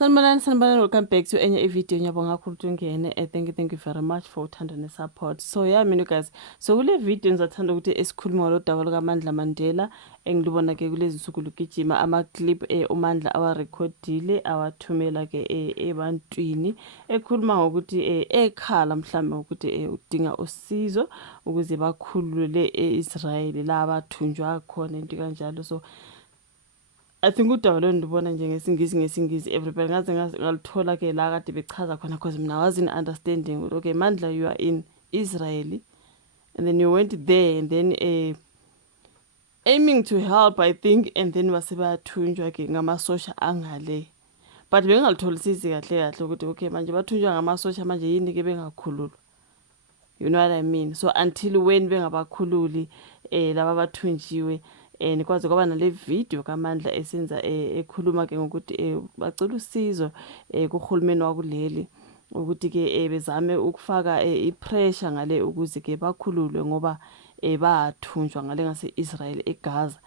Sanibonani, welcome back to enye video. Ngiyabonga kakhulu ukuthi ungene. Thank you very much for uthando ne-support. So yeah, mina guys, so kule video ngizathanda ukuthi esikhuluma ngalo daba lukaMandla Mandela engilubona ke kulezi nsuku lugijima ama-clip uMandla awarekhodile awathumela ke ebantwini ekhuluma ngokuthi ekhala mhlawumbe ukuthi udinga usizo ukuze bakhulule e-Israel la bathunjwa khona into kanjalo. So I think udaba lo ndibona nje ngesingisi everybody ngaze ngalithola ke la kade bechaza khona because mina I wasn't understanding. Okay, Mandla, you are in Israel and then you went there and then aiming to help, I think, and then basebathunjwa ke ngamasosha angale. But bengalitholisisi kahle ukuthi okay manje bathunjwa ngamasosha manje yini ke bengakhululwa. You know what I mean? So until when bengabakhululi laba bathunjiwe nikwazi kwaba nale video kaMandla esenza ekhuluma ke ngokuthi bacela usizo kuhulumeni wakuleli ukuthi ke bezame ukufaka ipressure ngale ukuze ke bakhululwe ngoba bathunjwa ngale ngase Israel eGaza.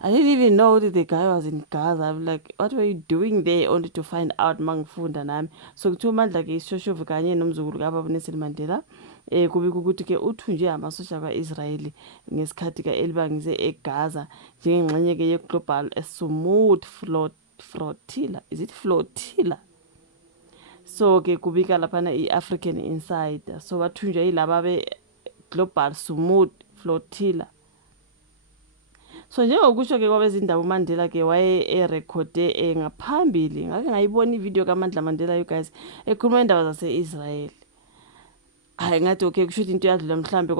I didn't even know that the guy was in Gaza. I'm like, what were you doing there only to find out mangifunda nami? So kuthiwa uMandla ke isishoshovu kanye nomzukulu kaBaba Nelson Mandela kubika ukuthi ke uthunjwe amasosha kwa-Israyeli ngesikhathi ke elibangize eGaza njengengxenye ke ye-Global Smooth Flotilla. Is it flotilla? So ke kubika laphana i-African Insider. So bathunjwa yilaba be-Global Smooth Flotilla. So njengokusho ke kwabezindaba uMandela ke waye erekhode ngaphambili ngake ngayibona ivideo kaMandla Mandela you guys ekhuluma indaba zase-Israel. Hayi ngathi okay kusho into yadlula mhlambe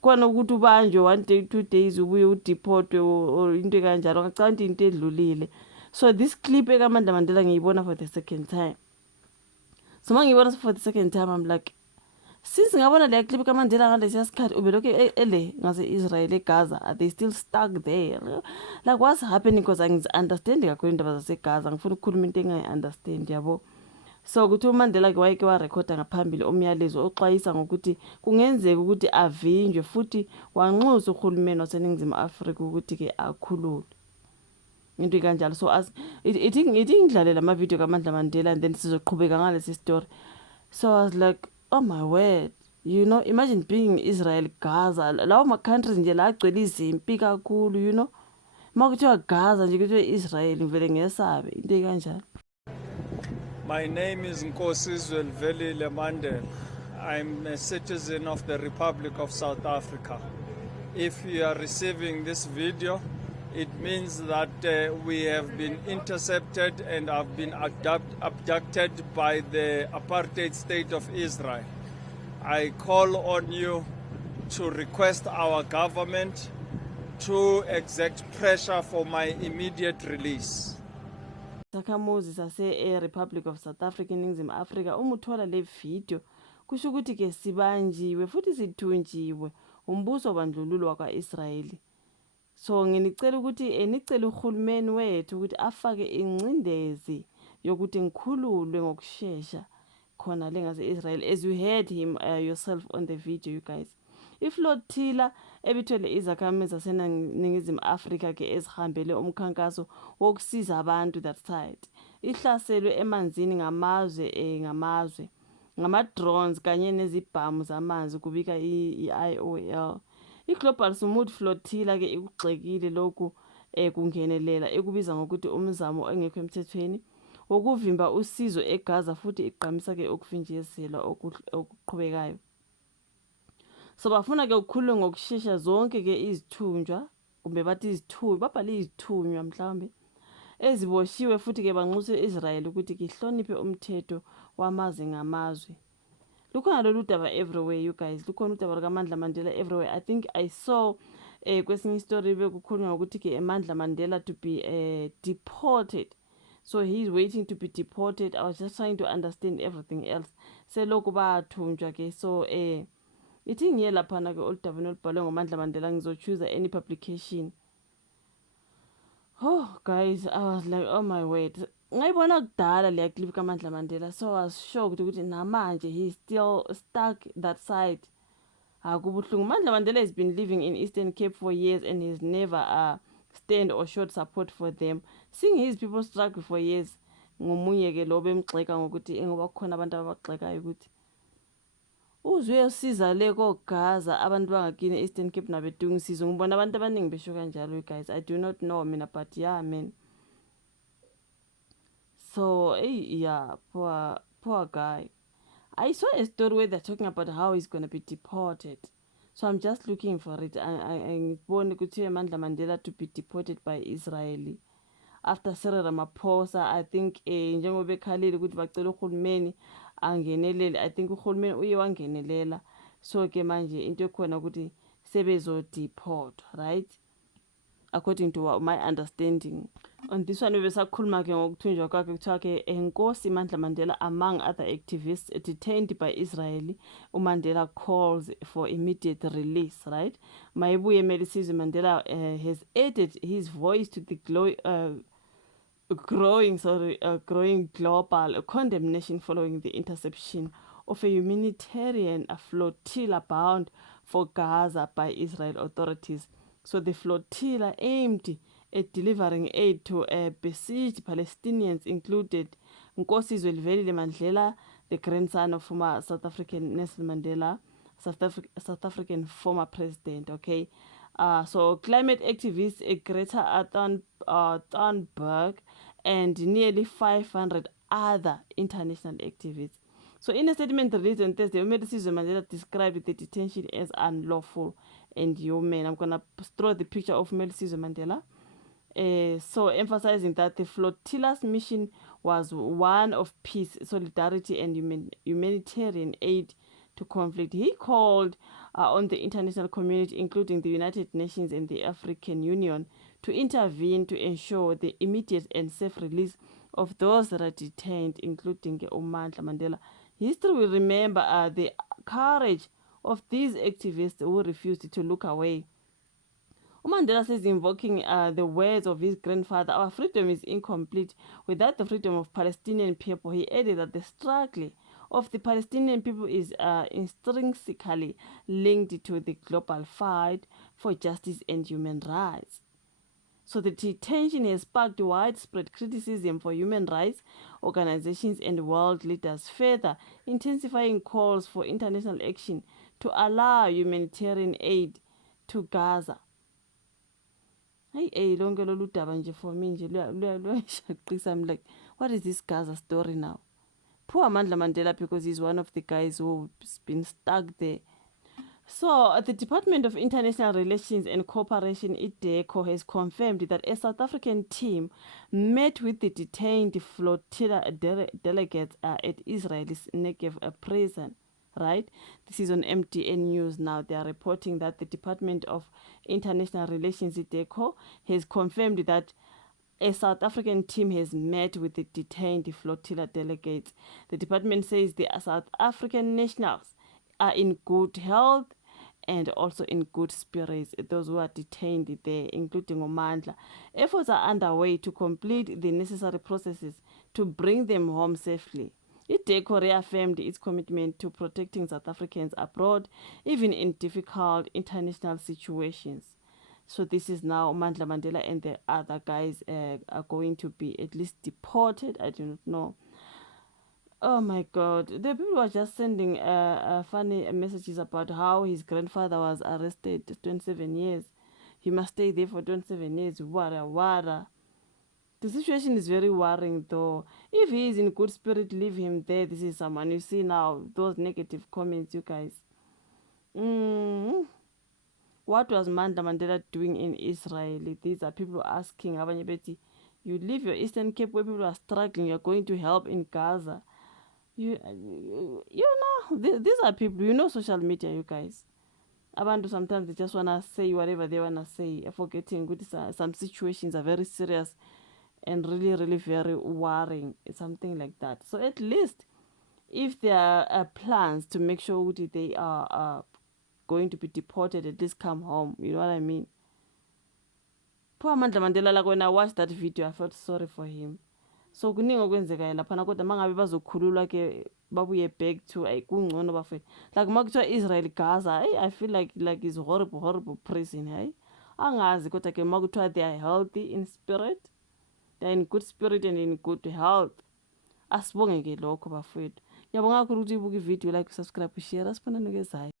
kwana ukuthi ubanjwe 1 day 2 days ubuye udeportwe or into kanjalo ngicabanga into edlulile. So this clip kaMandla Mandela ngiyibona for the second time. So mangiyibona for the second time I'm like, since ngabona le clip kaMandela ngalesi sikhathi ubelokhu ele ngase Israel eGaza, are they still stuck there? Like what's happening? Because I understand kakhulu indaba zaseGaza ngifuna ukukhuluma into engayi-understand yabo. So ukuthi uMandela ke wayeke warekhoda ngaphambili umyalezo oxwayisa ngokuthi kungenzeka ukuthi avinjwe futhi wanxusa uhulumeni waseNingizimu Afrika ukuthi ke akhulule into kanjalo. So as ithi ngidlalela ama video kaMandla Mandela and then sizoqhubeka ngalesi story. So I was like, oh my word, you know, imagine being in Israel, Gaza, lawo ma-countries nje la agcwele izimpi kakhulu, you know, uma kuthiwa Gaza nje kuthiwa Israel ngivele ngesabe into kanjalo. My name is Nkosizwe Velile Mandela. I'm a citizen of the Republic of South Africa. If you are receiving this video, it means that we have been intercepted and have been abducted by the apartheid state of Israel. I call on you to request our government to exert pressure for my immediate release. Sakhamuzi sase Republic of South Africa eNingizimu Afrika uma uthola le video kusho ukuthi ke sibanjiwe futhi sithunjiwe umbuso wobandlululo wakwa-Israyeli. So nginicela ukuthi nicele uhulumeni wethu ukuthi afake ingcindezi yokuthi ngikhululwe ngokusheshsha khona le ngase Israel, as you heard him yourself on the video you guys. Iflotilla ebithwele izakhamizi zaseNingizimu Afrika ke ezihambele umkhankaso wokusiza abantu that side ihlaselwe emanzini ngamazwe ngama-drones kanye nezibhamu zamanzi kubika i-IOL. I-Global Smooth Flotilla ke ikugxekile lokhu kungenelela ekubiza ngokuthi umzamo engekho emthethweni wokuvimba usizo eGaza futhi iqhamisa ke ukuvinjezelwa okuqhubekayo. So bafuna ke ukukhululwa ngokusheshsha zonke ke izithunjwa kumbe bathi izithunywa babhale izithunywa mhlawumbe eziboshiwe futhi ke banxuse Israel ukuthi ke ihloniphe umthetho wamazwe ngamazwe. Lukhona lolu daba everywhere you guys, lukhona udaba lukaMandla Mandela everywhere. I think I saw kwesinye story bekukhulunywa ukuthi ke Mandla Mandela to be deported. So he's waiting to be deported. I was just trying to understand everything else. Selokhu bathunjwa ke so ithi ngiye laphana ke oludabeni olubhalwe ngoMandla Mandela ngizochoose any publication. Oh guys, I was like, oh my word. Ngayibona kudala le clip kaMandla Mandela, so I was shocked ukuthi namanje he's still stuck that side. Akubuhlungu. Mandla Mandela has been living in Eastern Cape for years and he's never stand or showed support for them. Seeing his people struggle for years, ngomunye ke lo bemgxeka ngokuthi ngoba kukhona abantu ababagxekayo ukuthi uze uyosiza le koGaza abantu bangakini Eastern Cape nabedinga usizo. Ngibona abantu abaningi besho kanjalo guys. I do not know mina, but yeah man. So yeah, poor guy. I saw a story where they're talking about how he's gonna be deported. So I'm just looking for it. I want Mandla Mandela to be deported by Israel after Cyril Ramaphosa. I think njengoba bekhalile ukuthi bacela uhulumeni angenelele. I think uhulumeni uye wangenelela. So ke manje into ekhona ukuthi sebezo deport, right? According to my understanding. On this one, besakhuluma ke ngokuthunjwa kwakhe kuthiwa ke Nkosi Mandla Mandela, among other activists detained by Israel, uMandela calls for immediate release, right? Mayibuye Melisizwe Mandela has added his voice to the growing global condemnation following the interception of a humanitarian flotilla bound for Gaza by Israel authorities. So the flotilla aimed at delivering aid to besieged Palestinians included Nkosi Zwelithini Mandela, the grandson of former South African Nelson Mandela, South African former president, okay? So climate activist Greta Thunberg and nearly 500 other international activists. So in a statement released on Thursday, Melisizwe Mandela described the detention as unlawful and inhumane. I'm going to throw the picture of Melisizwe Mandela. So emphasizing that the flotilla's mission was one of peace, solidarity, and humanitarian aid to conflict. He called on the international community, including the United Nations and the African Union, to intervene to ensure the immediate and safe release of those that are detained, including Mandla Mandela. History will remember the courage of these activists who refused to look away. Mandela says, invoking the words of his grandfather, our freedom is incomplete without the freedom of Palestinian people. He added that the struggle of the Palestinian people is intrinsically linked to the global fight for justice and human rights. So the detention has sparked widespread criticism for human rights organizations and world leaders, further intensifying calls for international action to allow humanitarian aid to Gaza. Hey, lonke lolu daba nje for me nje luyashaqisa. I'm like, what is this Gaza story now? Poor Mandla Mandela, because he's one of the guys who's been stuck there. So the Department of International Relations and Cooperation, IDECO, has confirmed that a South African team met with the detained flotilla delegates at Israel's Negev prison. Right? This is on MTN News now. They are reporting that the Department of International Relations, IDECO, has confirmed that a South African team has met with the detained flotilla delegates. The department says the South African nationals are in good health and also in good spirits, those who are detained there, including Omandla. Efforts are underway to complete the necessary processes to bring them home safely. IDECO reaffirmed its commitment to protecting South Africans abroad, even in difficult international situations. So this is now Mandla Mandela and the other guys are going to be at least deported. I do not know. Oh my God. The people were just sending funny messages about how his grandfather was arrested 27 years. He must stay there for 27 years. Wara. The situation is very worrying though. If he is in good spirit, leave him there. This is someone you see now. Those negative comments, you guys. What was Mandla Mandela doing in Israel? These are people asking, you leave your Eastern Cape where people are struggling, you're going to help in Gaza. You know, these are people, you know, social media, you guys. Abantu sometimes they just want to say whatever they want to say, forgetting some situations are very serious and really, really very worrying, something like that. So at least if there are plans to make sure that they are going to be deported, at least come home, you know what I mean? Poor Mandla Mandela, like when I watched that video, I felt sorry for him. So kuningi okwenzekayo laphana kodwa mangabe bazokhululwa ke babuye back to kungcono bafethu. Like makuthiwa Israel Gaza, I feel like it's horrible prison, hey. Angazi kodwa ke makuthiwa they are healthy in spirit, they are in good spirit and in good health. asibonge-ke lokho bafowethu. Ngiyabonga kakhulu ukuthi uyibuka ividiyo, like, subscribe, share. Asibonane kezayo.